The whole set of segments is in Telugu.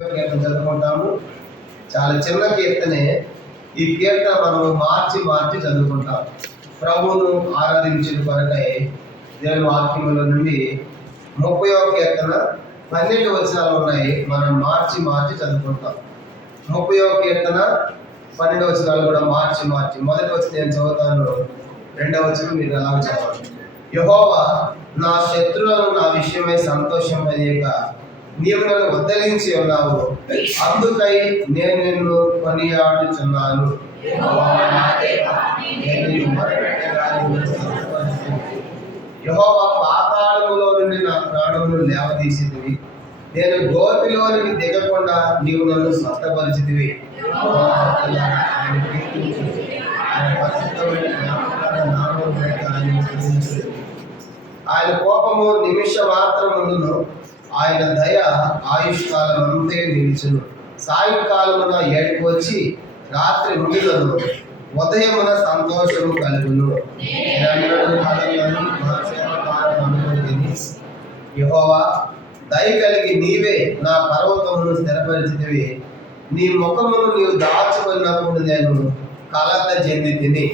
కీర్తన చదువుకుంటాము. చాలా చిన్న కీర్తనే. ఈ కీర్తన మనము మార్చి చదువుకుంటాం. ప్రభువును ఆరాధించిన కొరకై దేవుని వాక్యముల నుండి 30వ కీర్తన 12 వచనాలు ఉన్నాయి. మనం మార్చి చదువుకుంటాం. 30వ కీర్తన 12 వచనాలు కూడా మార్చి మొదటి వచనం నేను చదువుతాను, రెండవ వచనం మీరు ఎలా చదవాలి. యెహోవా నా శత్రువులను నా విషయమై సంతోషమయ్యేక నీవు నన్ను ఉద్ధరించి ఉన్నావు, అందుకై నేను నిన్ను కొనియాడుచున్నాను. యెహోవా పాతాళములో నుండి నా ప్రాణమును లేవదీసితివి, నేను గోతిలోనికి దిగకుండా నీవు నన్ను స్వస్థపరిచితివి. ఆయన కోపము నిమిష మాత్రముండును, ఆయన దయ ఆయుష్కాలం అంతే నిలిచును. సాయంకాలమున ఏడుపు వచ్చి రాత్రి ముగిలను, ఉదయమున సంతోషము కలుగును. యెహోవా దయ కలిగి నీవే నా పర్వతమును స్థిరపరిచితివి, నీ ముఖమును నీవు దాచుకున్నప్పుడు నేను కలత చెంది తిని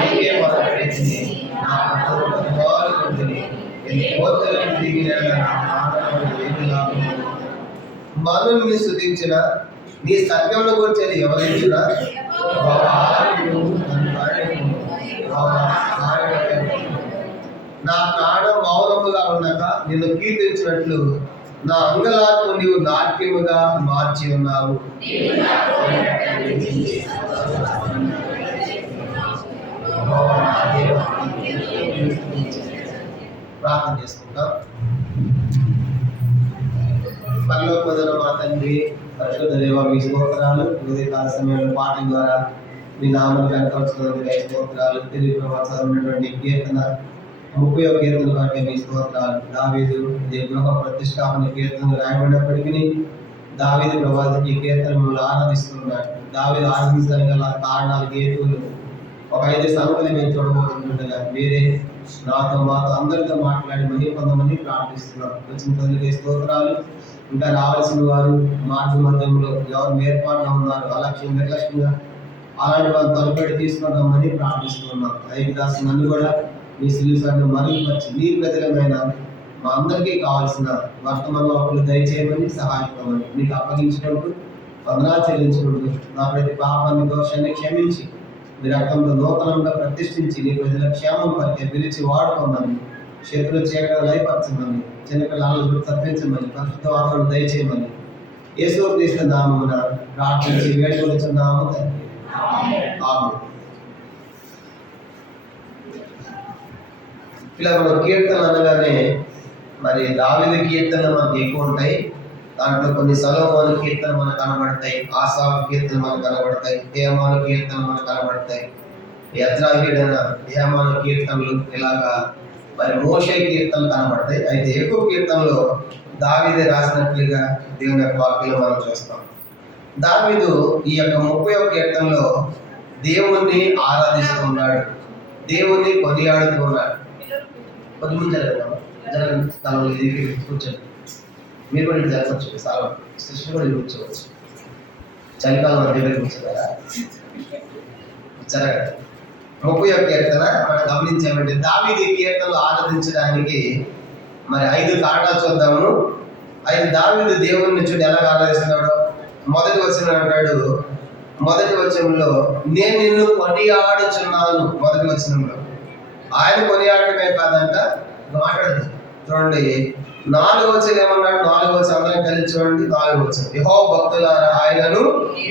నీకే మొదలుపెట్టింది. నా మనుల్ని స్తుతించిన నీ సత్యమును గురించి వివరించిన నా ప్రాణం మౌనముగా ఉండక నిన్ను కీర్తించినట్లు నా అంగలాత్మ నీవు నాట్యముగా మార్చి ఉన్నావు. ప్రార్థన చేసుకుంటాం. పరలోకమందున్న మా తండ్రి, పరిశుద్ధ దేవా, మీ స్తోత్రాలు. ఉదయకాల సమయంలో పాటల ద్వారా మీ నామను కనపరుచుకున్నందుకు స్తోత్రాలు. తిరిగి ప్రవచనటువంటి కీర్తన 30వ కీర్తన కంటే మీ స్తోత్రాలు. దావీదు గృహ ప్రతిష్టాపన కీర్తనలు రాయబడినప్పటికీ దావీదు ప్రభావం ఈ కీర్తన మిమ్మల్ని ఆరాధిస్తున్నాడు. దావీదు ఆరాధించడానికి గల కారణాలు, హేతువులు ఒక 5 సంగతులు మేము చూడబోతుండగా మీరే నాతో మాతో అందరితో మాట్లాడి కొంతమంది ప్రార్థిస్తున్నాం. వచ్చిన తల్లికి స్తోత్రాలు. ఇంకా రావాల్సిన వారు మార్గ మధ్యంలో ఎవరు ఏర్పాటులో ఉన్నారు, అలక్ష్యం నిర్లక్ష్యంగా అలాంటి వారు తలపెట్టి తీసుకుంటామని ప్రార్థిస్తున్నాం. ఐదు దాసి నన్ను కూడా మీ శిలువను మరుగుపరిచి మీ ప్రజలమైన మా అందరికీ కావాల్సిన వర్తమాన వాక్కులు దయచేయమని సహాయపడమని మీకు అప్పగించినప్పుడు వందనాలు చెల్లించినప్పుడు నా ప్రతి పాపాన్ని దోషాన్ని క్షమించి మీ రక్తంలో నూతనంగా ప్రతిష్ఠించి నీ ప్రజల క్షేమం పరిచే పిలిచి వాడుకోమని, శత్రులు చీకటి లయపరచమని, చిన్నపిల్లలను తప్పించమని, పరిశుద్ధ వాక్కులను దయచేయమని యేసుక్రీస్తు నామమున ప్రార్థించి వేడుకొనుచున్నాము తండ్రి. ఆమేన్. ఇలా మనం కీర్తనలు అనగానే మరి దావీదు కీర్తనలు మనకు ఎక్కువ ఉంటాయి. దాంట్లో కొన్ని సొలొమోను కీర్తనలు మనకు కనబడతాయి, ఆసాఫు కీర్తనలు మనకు కనబడతాయి, హేమాను కీర్తనలు మనకు కనబడతాయి, యజ్రాహీయుడైన హేమాను కీర్తనలు, ఇలాగా మరి మోషే కీర్తనలు కనబడతాయి. అయితే ఎక్కువ కీర్తనలో దావీదే రాసినట్లుగా దేవుని యొక్క వాక్యంలో మనం చూస్తాం. దావీదు ఈ యొక్క 30వ కీర్తనలో దేవుణ్ణి ఆరాధిస్తూ ఉన్నాడు, దేవుణ్ణి కొనియాడుతూ ఉన్నాడు. కొద్దిమంది జరగండి స్థలంలో ఇది కూర్చోండి. మీరు కూడా ఇది జరగవచ్చు, స్థలం సృష్టి కూడా కూర్చోవచ్చు. చలికాలం దగ్గర కూర్చోగలరా? జరగండి. 30వ కీర్తన మనం గమనించామంటే దావీదు కీర్తనలు ఆరాధించడానికి మరి 5 కారణాలు చూద్దాము. దావీదు దేవుని చూడు ఎలా ఆరాధిస్తున్నాడు. మొదటి వచనం అంటాడు, మొదటి వచనంలో నేను నిన్ను కొనియాడుచున్నాను. మొదటి వచనంలో ఆయన కొనియాడటమే కాదంట, మాట్లాడదు. చూడండి 4వ వచనం ఏమన్నాడు. 4వ వచనం అందరం కలిసి చూడండి. 4వ వచనం యెహోవా భక్తులారా ఆయనను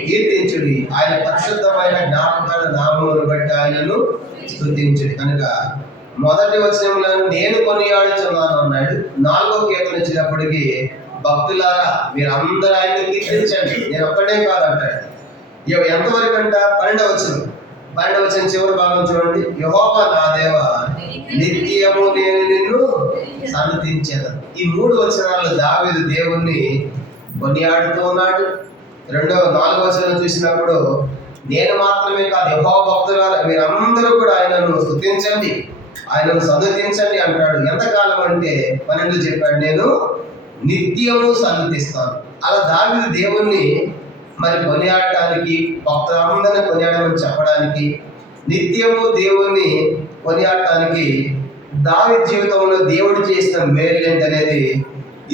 కీర్తించుడి, ఆయన పరిశుద్ధమైన జ్ఞాపకాల నామమును బట్టి ఆయనను స్తుతించుడి. కనుక మొదటి వచనంలో నేను కొనియాడుచున్నాను అన్నాడు. 4వ కీర్తన వచ్చినప్పటికీ భక్తులారా మీరందరూ ఆయన్ని కీర్తించండి, నేను ఒక్కడే కాదంటాడు. ఎంతవరకు అంట? 12వ వచనం చివరి భాగం చూడండి. యెహోవా నా దేవా నిత్యము నేను నిన్ను సన్నతించేదను. ఈ 3 వచనాలు దావీదు దేవుణ్ణి కొనియాడుతూ ఉన్నాడు. 4వ వచనం చూసినప్పుడు నేను మాత్రమే కాదు యెహోవా భక్తులారా మీరందరూ కూడా ఆయనను స్తుతించండి, ఆయనను సన్నతించండి అంటాడు. ఎంతకాలం అంటే 12 చెప్పాడు, నేను నిత్యము సన్నతిస్తాను. అలా దావీదు దేవుణ్ణి మరి కొనియాడటానికి, భక్తులందరినీ కొనియాడమని చెప్పడానికి, నిత్యము దేవుణ్ణి కొనియాడటానికి దావీదు జీవితంలో దేవుడు చేసిన మేలు ఏంటనేది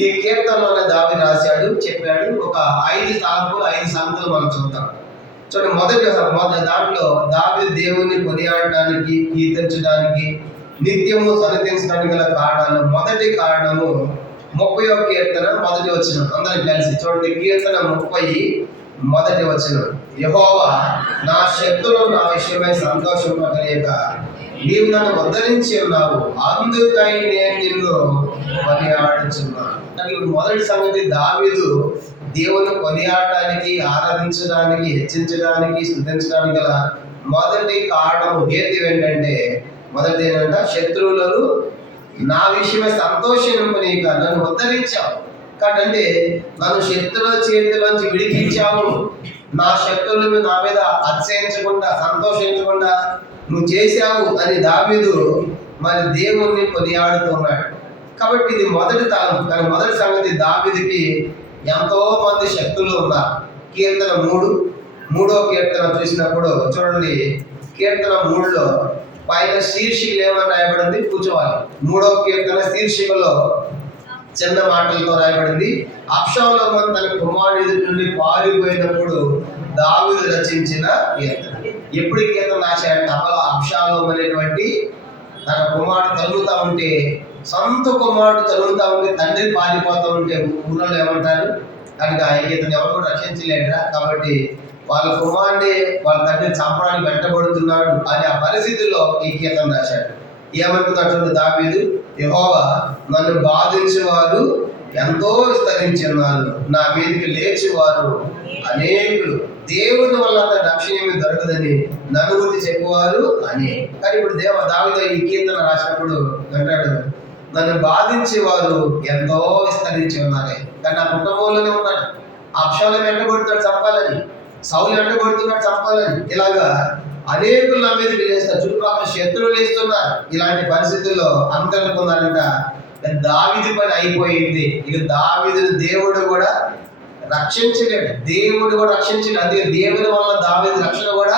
ఈ కీర్తనలోనే దావీదు రాశాడు, చెప్పాడు. ఒక 5 సంగతులు మనం చూద్దాం. చూడండి, మొదటి దాంట్లో దావీదు దేవుణ్ణి కొనియాడటానికి, కీర్తించడానికి, నిత్యము సన్నిధించడానికి గల కారణాలు. మొదటి కారణము 30వ కీర్తన మొదటి వచనం. అందరికి కలిసి చూడండి, కీర్తన 30 మొదటి వచనం. యెహోవా నా శత్రువులు నా విషయమై సంతోషపడలేక నీవు నన్ను ఉద్ధరించి ఉన్నావు, అందుకై నేను నిన్ను కొనియాడుచున్నాను. ఇప్పుడు మొదటి సంగతి, దావీదు దేవుని కొనియాడటానికి, ఆరాధించడానికి, హెచ్చించడానికి, స్తుతించడానికి గల మొదటి కారణము, హేతు ఏంటంటే, మొదటిది ఏంటంటే శత్రువులను నా విషయమే సంతోషింపనీక నన్ను ఉద్ధరించావు. కాబట్టి నన్ను శత్రువుల చేతిలోంచి విడిపించావు, నా శత్రువులను నా మీద అతిశయించకుండా, సంతోషించకుండా నువ్వు చేశావు అని దావీదు మరి దేవుణ్ణి కొనియాడుతున్నాడు. కాబట్టి ఇది మొదటి తలం. కానీ మొదటి సంగతి, దావీదుకి ఎంతో మంది శక్తులు ఉన్నారు. కీర్తన 3వ కీర్తన చూసినప్పుడు చూడండి, కీర్తన 3లో పైన శీర్షికలు ఏమని రాయబడింది, కూర్చోవాలి. 3వ కీర్తన శీర్షికలో చిన్న మాటలతో రాయబడింది, అబ్షాలోము తన కుమారుడి నుండి పారిపోయినప్పుడు దావీదు రచించిన కీర్తన. ఎప్పుడు కీర్తన రాశాడంటే, అబ్షాలోము అనేటువంటి తన కుమారుడు తరుగుతూ ఉంటే, సొంత కుమారుడు తరుగుతూ ఉంటే, తండ్రి పారిపోతూ ఉంటే ఊళ్ళో ఏమంటారు, కనుక ఈ కీర్తన ఎవరు కూడా రక్షించలేడురా, కాబట్టి వాళ్ళ కుమారుడి వాళ్ళ తండ్రి చంపడానికి వెంటబడుతున్నాడు అనే ఆ పరిస్థితుల్లో ఈ కీర్తన రాశాడు. ఏమనుకున్నట్టు దావీదు, యెహోవా నన్ను బాధించేవారు ఎంతో విస్తరించున్నారు, నా మీదకి లేచేవారు అనేకులు, దేవుని వల్ల రక్షణ ఏమి దొరకదని నన్ను గురించి చెప్పేవారు అని. కానీ ఇప్పుడు దావీదు ఈ కీర్తన రాసినప్పుడు అంటాడు, నన్ను బాధించేవారు ఎంతో విస్తరించి ఉన్నారే. కానీ నా కుటుంబంలోనే ఉన్నాడు, అబ్షాలోము వెంటబడుతున్నాడు చంపాలని, సౌలు వెంటబడుతున్నాడు చంపాలని, ఇలాగా అనేకులు నా మీదకి లేస్తారు, చుట్టుపక్కల శత్రువులు వేస్తున్నారు. ఇలాంటి పరిస్థితుల్లో అందరూ అనుకున్నారంట, దావీదు పని అయిపోయింది, ఇక దావీదుని దేవుడు కూడా రక్షించలేడు, దేవుడు కూడా రక్షించలేడు. అదే దేవుని వల్ల దావీదు రక్షణ కూడా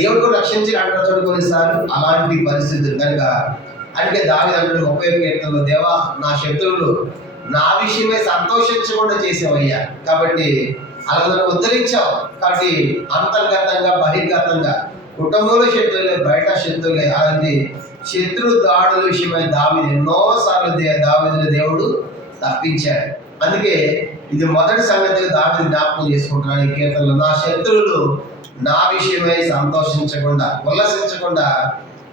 దేవుడు కూడా రక్షించలేడు అంటారు చూడు కొన్నిసార్లు. అలాంటి పరిస్థితులు కనుక అంటే దావీదు అంటాడు 30వ కీర్తనలో, దేవా నా శత్రువులు నా విషయమే సంతోషించకుండా చేసావయ్యా, కాబట్టి అలా నన్ను ఉద్ధరించావు. కాబట్టి అంతర్గతంగా, బహిర్గతంగా, కుటుంబంలో శత్రువులే, బయట శత్రువులే, అలాంటి శత్రు దాడుల విషయమై దావీదు ఎన్నోసార్లు దావీదుని దేవుడు తప్పించాడు. అందుకే ఇది మొదటి సంగతిగా దావీదు జ్ఞాపకం చేసుకుంటున్నాడు ఈ కీర్తనలో, నా శత్రువులు నా విషయమై సంతోషించకుండా, ఉల్లసించకుండా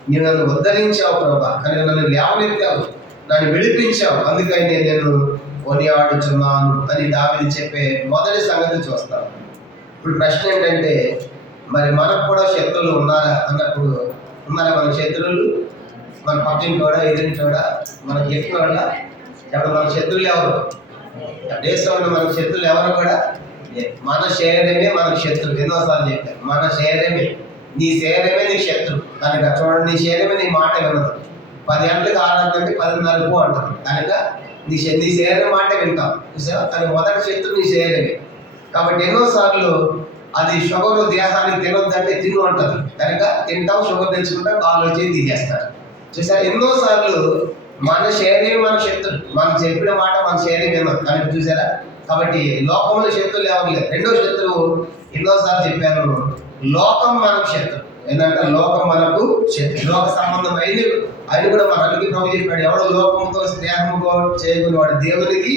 నేను నన్ను ఉద్ధరించావు ప్రభా, కానీ నన్ను లేవనెత్తావు, నన్ను విడిపించావు, అందుకని నేను కొనియాడుచున్నాను అని దావీదు చెప్పే మొదటి సంగతి చూస్తాం. ఇప్పుడు ప్రశ్న ఏంటంటే, మరి మనకు కూడా శత్రువులు ఉన్నారా అన్నప్పుడు, ఉన్నారా మన శత్రువులు? మన పక్కింటోడా, ఎదిరింటోడా, మనకు చెప్పినోడా? ఎవరు మన శత్రువులు? ఎవరు దేశంలో మనకు శత్రువులు ఎవరు కూడా? మన శరీరమే మనకు శత్రువు. ఎన్నోసార్లు చెప్పారు, మన శరీరమే, నీ శరీరమే నీ శత్రువు. కనుక చూడండి, నీ శరీరమే నీ మాట వినదు. 10 గంటలకు ఆరాధన 10:30 అంటారు, కనుక నీ శరీరం మాట వింటాం చూసావా. కానీ మొదటి శత్రువు నీ శరీరమే. కాబట్టి ఎన్నోసార్లు అది షుగర్ దేహానికి తినొద్దంటే తిను అంటారు, కనుక తింటాం, షుగర్ తెచ్చుకుంటాం, కాలు వచ్చి తీసేస్తారు చూసారా. ఎన్నోసార్లు మన శరీరం మన శత్రువు, మనం చెప్పిన మాట మన శరీరం వినదు కనుక చూసారా. కాబట్టి లోకంలో శత్రువులు ఎవరు లేరు. రెండో శత్రువు ఎన్నోసార్లు చెప్పాను, లోకం మనకు శత్రువు. ఏంటంటే లోకం మనకు శత్రువు, లోక సంబంధం అయినవి ఆయన కూడా మన అడిగి ప్రభు చెప్పాడు, ఎవడో లోకంతో స్నేహము చేయకుని వాడు దేవునికి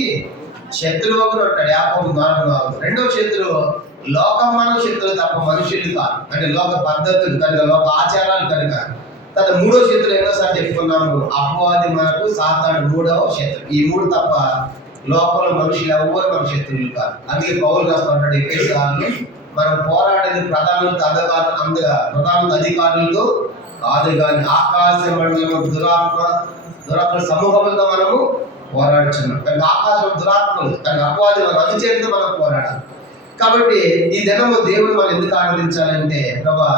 శత్రువు అంటాడు యాకోబు 4:4. రెండవ శత్రువు లోకం మనకు శత్రువు తప్ప మనుషులు కాదు, అంటే లోక పద్ధతులు కనుక, లోక ఆచారాలు కనుక. తర్వాత మూడో శత్రువు ఎన్నోసార్లు చెప్పుకున్నాము, అపవాది మనకు సాతాను మూడవ శత్రువు. ఈ మూడు తప్ప లోకంలో మనుషులు ఎవరు మన శత్రువులు కాదు. అందుకే పౌలు రాస్తూ ఉంటాడు ఎఫెసీయులకు, మనం పోరాడేది ప్రధాన అధికారులతో కాదు కానీ ఆకాశ మండలం దురాత్మ సమూహంతో మనము పోరాడుచున్నాం. కానీ ఆకాశం దురాత్మలు, కానీ అపవాది మనం అనుచేతితో మనం పోరాడాలి. కాబట్టి ఈ దినము దేవుడు మనం ఎందుకు ఆనందించాలంటే, ప్రభా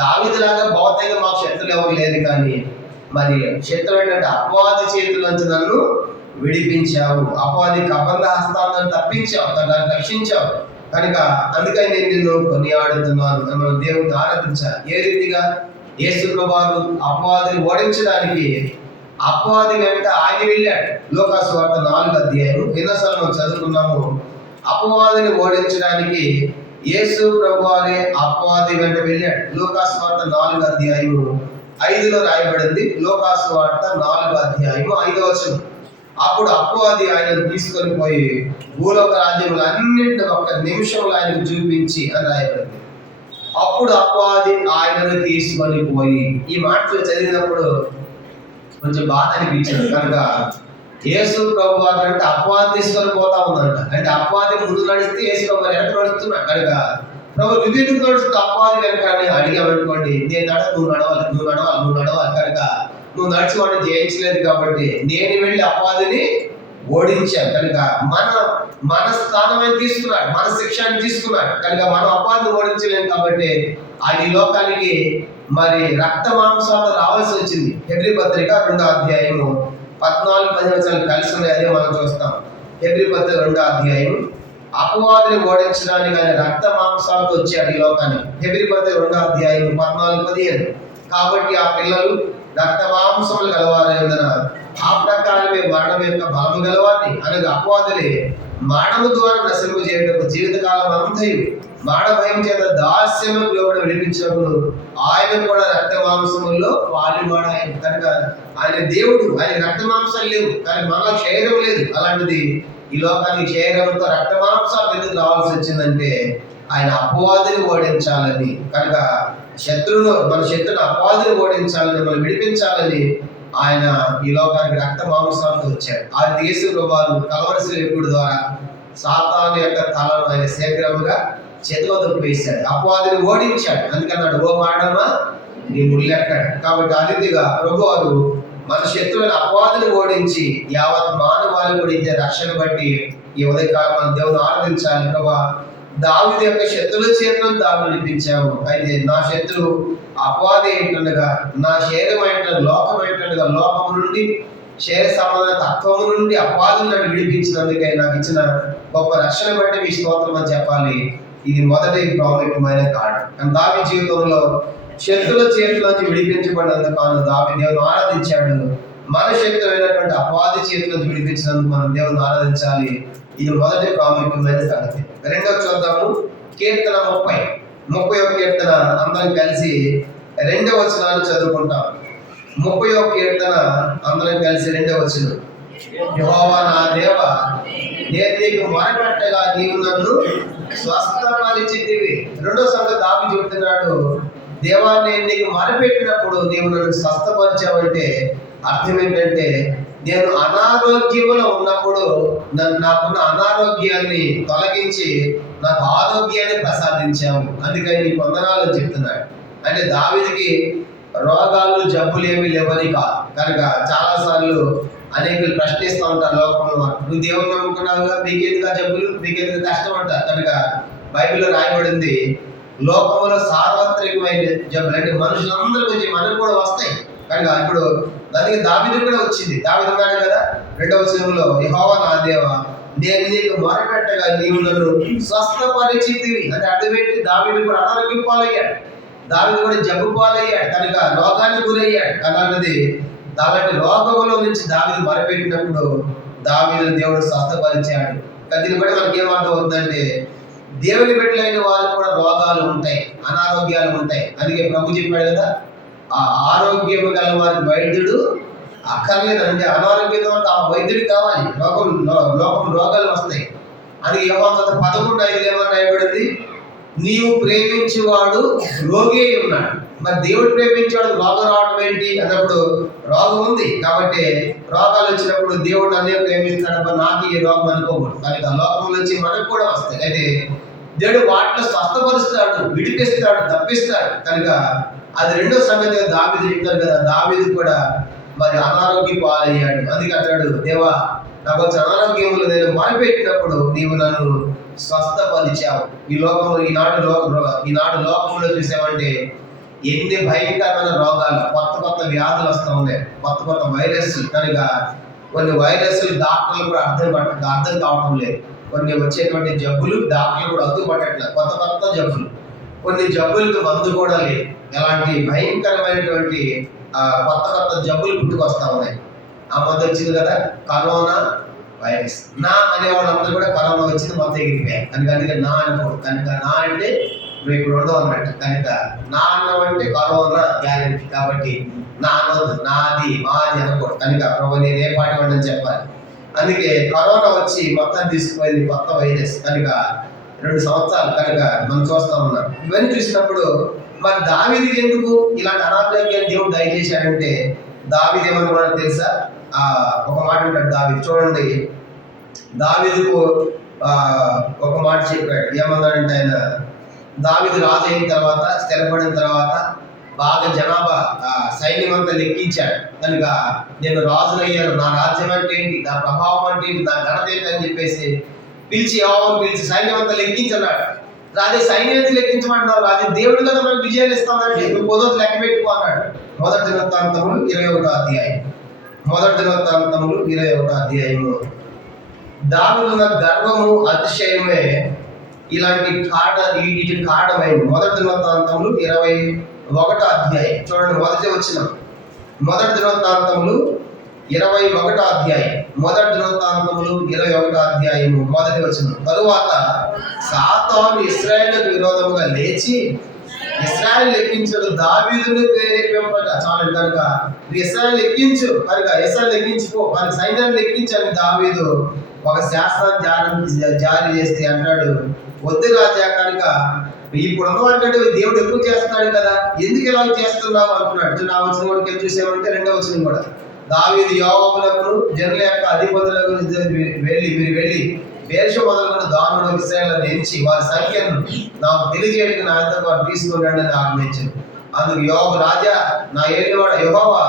దావీదులాగా భౌతికంగా మాకు శత్రులు ఎవరు లేదు, కానీ మరి శత్రువు ఏంటంటే అపవాది చేతుల్లోంచి నన్ను విడిపించావు, అపవాది కబంధ హస్తాలను తప్పించావు, దాన్ని రక్షించావు కనుక అందుకని నేను నిన్ను కొనియాడుతున్నాను. మనం దేవుని ఆరాధించాలి. ఏ రీతిగా యేసు ప్రభువు అపవాదిని ఓడించడానికి అపవాది వెంట ఆయన వెళ్ళాడు. లూకాసు వార్త 4వ అధ్యాయం ఎన్నోసార్లు మనం చదువుకున్నాము. అపవాదిని ఓడించడానికి యేసు ప్రభువారే అపవాది వెంట వెళ్ళాడు. లూకాసు వార్త 4వ అధ్యాయం 5లో రాయబడింది. లూకాసు వార్త 4వ అధ్యాయం 5వ వచనం. అప్పుడు అపవాది ఆయనను తీసుకొని పోయి భూలోక రాజ్యములు అన్నింటిని ఒక్క నిమిషంలో ఆయనకు చూపించి అని రాయబడింది. అప్పుడు అపవాది ఆయనను తీసుకొని పోయి, ఈ మాటలు చదివినప్పుడు కొంచెం బాధ అనిపించింది. కనుక యేసు ప్రభు అంటే అపవాది తీసుకొని పోతా ఉందంట. అంటే అపవాది ముందు నడిస్తే యేసు ప్రభు వెనక నడుస్తున్నాడు. కనుక ప్రభు వివేకం నడుస్తుంది అపవాది వెనక అని అడిగామనుకోండి, నేను నువ్వు నడవాలి కనుక నువ్వు నడిచి వాడిని జయించలేదు కాబట్టి నేను వెళ్ళి అపవాదిని ఓడించాను. కనుక మన స్థానం ఆయన తీసుకున్నాడు, మన శిక్షాన్ని తీసుకున్నాడు. కనుక మనం అపవాదిని ఓడించలేము కాబట్టి ఆయన ఈ లోకానికి మరి రక్త మాంసాలు రావాల్సి వచ్చింది. హెబ్రీ పత్రిక 2వ అధ్యాయము 14-15 కలిసి ఉన్నాయి, అదే మనం చూస్తాం. హెబ్రీ పత్రిక 2వ అధ్యాయం అపవాదిని ఓడించడానికి ఆయన రక్త మాంసాలతో వచ్చాడు ఈ లోకానికి. హెబ్రీ పత్రిక 2వ అధ్యాయం 14-15. కాబట్టి ఆ పిల్లలు రక్త మాంసములు గలవారైన ఆ ప్రకారమే మరణం యొక్క బలము గలవారిని అనగా అపవాదులే మరణము ద్వారా నశింపు చేయటకు జీవితకాలం అంతయు మరణ భయం చేత దాస్యములకు లోబడి విడిపించినప్పుడు ఆయన కూడా రక్త మాంసముల్లో పాలివాడు. ఆయన కనుక ఆయన దేవుడు, ఆయన రక్త మాంసాలు లేవు కానీ మనలో శరీరం లేదు. అలాంటిది ఈ లోకానికి శరీరంతో రక్త మాంసాలు ఎందుకు రావాల్సి వచ్చిందంటే ఆయన అపవాదిని ఓడించాలని. కనుక మన శత్రువుని అపవాదిని ఓడించాలని, మనం విడిపించాలని ఆయన ఈ లోకానికి రక్త మాంసాలతో వచ్చాడు. ఆ యేసు ప్రభువు కల్వరి శిలువ ద్వారా సాతాను యొక్క తలను ఆయన శీఘ్రముగా చేతిలో వేశాడు, అపవాదిని ఓడించాడు. అందుకన్నాడు, ఓ మరణమా నీ ముళ్ళెక్కాడు. కాబట్టి ఆ రీతిగా ప్రభువారు మన శత్రువుని అపవాదిని ఓడించి యావత్ మానవాళి కూడా ఇచ్చే రక్షణ బట్టి ఈ ఉదయకాలం మన దేవుని ఆరాధించాలి. ప్రభా, దావీదు యొక్క శత్రువుల చేతులను దావీదు విడిపించావు. అయితే నా శత్రువు అపవాది ఏంటనగా నా శరీరం ఏంటనగా లోకం ఏంటనగా లోకము నుండి శరీర సంబంధ తత్వము నుండి అపవాదిని నన్ను విడిపించినందుకే నాకు ఇచ్చిన గొప్ప రక్షణ బట్టి మీ స్తోత్రం అని చెప్పాలి. ఇది మొదటి ప్రాముఖ్యమైన కారణం. కానీ దావీదు జీవితంలో శత్రువుల చేతుల్లోంచి విడిపించబడినందుకు దావీదు దేవుని ఆరాధించాడు. మన శత్రువైనటువంటి అపవాది చేతుల్లోంచి విడిపించినందుకు మనం దేవుని ఆరాధించాలి. ఇది మొదటి ప్రాముఖ్యమైన సంగతి. రెండవ చూద్దాము, కీర్తన 30వ కీర్తన అందరం కలిసి 2వ వచనాన్ని చదువుకుంటాం. 30వ కీర్తన అందరం కలిసి 2వ వచనం. యెహోవా నా దేవా, నేను నీకు మొరపెట్టగా నీవు నన్ను స్వస్థపరిచితివి. రెండో సంగతి దావీదు చెబుతున్నాడు, దేవా నేను నీకు మొరపెట్టినప్పుడు నీవు నన్ను స్వస్థపరిచావంటే అర్థం ఏంటంటే నేను అనారోగ్యములో ఉన్నప్పుడు నాకున్న అనారోగ్యాన్ని తొలగించి నాకు ఆరోగ్యాన్ని ప్రసాదించావు, అందుకని నీ వందనాలు చెప్తున్నాడు. అంటే దావీదుకి రోగాలు జబ్బులు ఏమీ లేవని కాదు. కనుక చాలాసార్లు అనేకులు ప్రశ్నిస్తూ ఉంటారు లోకంలో, నువ్వు దేవుని నమ్ముకున్నావుగా, మీకెందుకు జబ్బులు, మీకెందుకు కష్టం అంటారు. కనుక బైబిల్లో రాయబడింది లోకంలో సార్వత్రికమైన జబ్బులు అంటే మనుషులందరికీ వచ్చి మనకు కూడా వస్తాయి. కనుక ఇప్పుడు దానికి దావీదు కూడా వచ్చింది. దావీదు అన్నాడు కదా 2వ వచనంలో, యెహోవా నా దేవా నేను నీకు మొరపెట్టగా నీవు నన్ను స్వస్థపరిచితివి. అంటే అర్థమేంటి, దావీదు కూడా అనారోగ్యం పాలయ్యాడు, దావీదు కూడా జబ్బు పాలయ్యాడు, కనుక రోగానికి గురయ్యాడు. అలాంటిది అలాంటి రోగంలో నుంచి దావీదు మొరపెట్టినప్పుడు దావీదు దేవుడు స్వస్థపరిచాడు. దీన్ని బట్టి మనకి ఏమర్థం అవుతుందంటే దేవుని బిడ్డలైన వారికి కూడా రోగాలు ఉంటాయి, అనారోగ్యాలు ఉంటాయి. అందుకే ప్రభు చెప్పాడు కదా, ఆ ఆరోగ్యము గల వారికి వైద్యుడు అక్కర్లేదంటే అనారోగ్యంతో ఆ వైద్యుడికి కావాలి. లోకం రోగాలు వస్తాయి. అది యోహాను 11:5 ఏమని రాయబడింది, నీవు ప్రేమించేవాడు రోగి అయి ఉన్నాడు. మరి దేవుడు ప్రేమించేవాడు రోగం రావడం ఏంటి అన్నప్పుడు రోగం ఉంది కాబట్టి రోగాలు వచ్చినప్పుడు దేవుడు నన్నే ప్రేమిస్తాడు, నాకు ఈ రోగం అనుకోకూడదు. కనుక లోకంలో వచ్చి మనకు కూడా వస్తాయి. అయితే దేవుడు వాటిలో స్వస్థపరుస్తాడు, విడిపిస్తాడు, తప్పిస్తాడు. కనుక అది రెండో సంగతి దావీదు చెప్తారు కదా, దావీదు కూడా మరి అనారోగ్య పాలయ్యాడు. అందుకే అంటాడు, దేవా నాకు వచ్చి అనారోగ్యములు నేను మొరపెట్టినప్పుడు నీవు నన్ను స్వస్థపరిచావు. ఈనాడు లోకంలో చూసామంటే ఎన్ని భయంకరమైన రోగాలు, కొత్త వ్యాధులు వస్తూ ఉన్నాయి, కొత్త వైరస్. కనుక కొన్ని వైరస్లు డాక్టర్లు కూడా అర్థం కావడం లేదు. కొన్ని వచ్చేటువంటి జబ్బులు డాక్టర్లు కూడా అడ్డుపట్టట్లేదు, కొత్త కొత్త జబ్బులు. కొన్ని జబ్బులకు మందు కూడా లేదు. ఎలాంటి భయంకరమైనటువంటి కొత్త కొత్త జబ్బులు పుట్టుకొస్తా ఉన్నాయి. ఆ మందు వచ్చింది కదా, కరోనా వైరస్. నా అనే వాళ్ళందరూ కూడా కరోనా వచ్చింది మొత్తం ఎగిరిపోయారు. అందుకే నా అనుకోడు. కనుక నా అంటే నువ్వు ఇప్పుడు ఉండవు అన్నట్టు. కనుక నా అన్నవంటే కరోనా గ్యారెంటీ. కాబట్టి నా అనవద్దు, నాది మాది అనకూడదు. కనుక ప్రభు నేను ఏ పాటి వాడిని చెప్పాలి. అందుకే కరోనా వచ్చి మొత్తం తీసుకుపోయింది కొత్త వైరస్. కనుక 2 సంవత్సరాలు కనుక మనం చూస్తా ఉన్నాం. ఇవన్నీ చూసినప్పుడు మరి దావీదుకి ఎందుకు ఇలాంటి అనారోగ్యాన్ని దేవుడు దయచేశాడంటే, దావీదు ఏమనుకున్నాడు తెలుసా? ఒక మాట ఉంటాడు దావీదు, చూడండి. దావీదుకు ఒక మాట చెప్పాడు. ఏమన్నాడంటే, ఆయన దావీదు రాజు అయిన తర్వాత, స్థిరపడిన తర్వాత బాగా జనాభా సైన్యం అంతా లెక్కించాడు. కనుక నేను రాజునయ్యాను, నా రాజ్యం అంటే ఏంటి, నా ప్రభావం అంటే ఏంటి, నా ఘనత ఏంటి అని చెప్పేసి యెహోవాను పిలిచి సైన్యం అంతా లెక్కించన్నాడు. రాజే సైన్యం లెక్కించమంటున్నావు, రాజే దేవుడు కదా మనకు విజయాలు ఇస్తామంటే నువ్వు పొద్దు లెక్క పెట్టుకో అన్నాడు. మొదటి దినవృత్తాంతములు 21వ అధ్యాయం. మొదటి దినవృత్తాంతములు 21వ అధ్యాయము. దావీదున్న గర్వము అతిశయమే ఇలాంటి వీటి కారణమైంది. మొదటి దినవృత్తాంతములు 21వ అధ్యాయం చూడండి. మొదటి వచనం. మొదటి దినవృత్తాంతములు 21వ అధ్యాయం. మొదటి దినవృత్తాంతములు 21వ అధ్యాయము మొదటి వచనం. తరువాత సాతాను ఇశ్రాయేలుకు విరోధముగా లేచి ఇశ్రాయేలు లెక్కించడు దావీదును ప్రేరేపింపక. చాలు కనుక ఇశ్రాయేలు లెక్కించు, కనుక ఇశ్రాయేలు లెక్కించుకో, మన సైన్యాన్ని లెక్కించని దావీదు ఒక శాస్త్రాన్ని జారీ చేస్తే అంటాడు, వద్దు రాజా, కనుక ఇప్పుడు ఉన్నవాడు దేవుడు ఎక్కువ చేస్తున్నాడు కదా, ఎందుకు ఇలా చేస్తున్నావు అంటున్నాడు. నా వచ్చిన వాడికి చూసామంటే 2వ వచనం కూడా, దావీదు యోవాబులకు జనుల యొక్క అధిపతులకు మీరు వెళ్ళి బేర్షెబా మొదలుకొని దానుడు ఇశ్రాయేలును ఎంచి వారి సంఖ్యను నాకు తెలియజేయడానికి నా అంతా వారు తీసుకుని రండి అని ఆజ్ఞయించారు. అందుకు యోవాబు, రాజా, నా ఏలినవాడ యెహోవా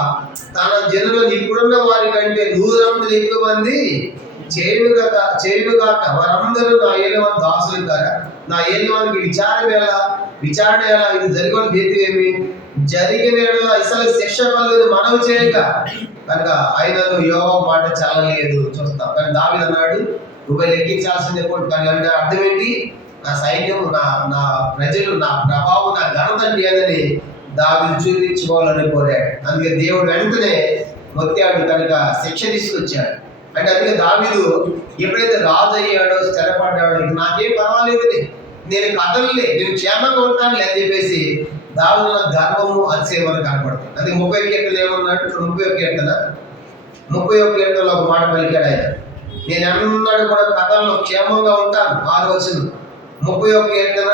తన జనులను ఇప్పుడున్న వారి కంటే 100 ఎక్కువ మంది చేయునుగాక. వారందరూ నా ఏలినవాని దాసులు కాగా, నా ఏలినవానికి విచారణ ఎలా, ఇది జరిగిన హేతు ఏమి, జరిగిన ఇసలు శిక్ష కలుగుని మనవి చేయక. కనుక ఆయనను యెహోవా మాట చల్లలేదు. చూస్తాం. కానీ దావీదు అన్నాడు, నువ్వు లెక్కించాల్సిందే పోటీ. కానీ అంటే అర్థం ఏంటి, నా సైన్యం, నా ప్రజలు, నా ప్రభావం, నా ఘనత లేదని దావీదు చూపించుకోవాలని కోరాడు. అందుకే దేవుడు వెంటనే మొత్తాడు, కనుక శిక్ష తీసుకొచ్చాడు. అంటే అందుకే దావీదు ఎప్పుడైతే రాజు అయ్యాడో, స్థిరపడ్డాడో, నాకేం పర్వాలేదు, నేను కథలే, నేను క్షేమంగా ఉంటాను అని చెప్పేసి దావీదులో గర్వము అతిశయం కనపడుతుంది. అందుకే 30 కీర్తనలు ఏమన్నాడు? 31 కీర్తనలో ఒక మాట పలికాడు ఆయన, నేను అన్నాడు కూడా కథల్లో క్షేమంగా ఉంటాను. 6వ వచనం. 31 కీర్తన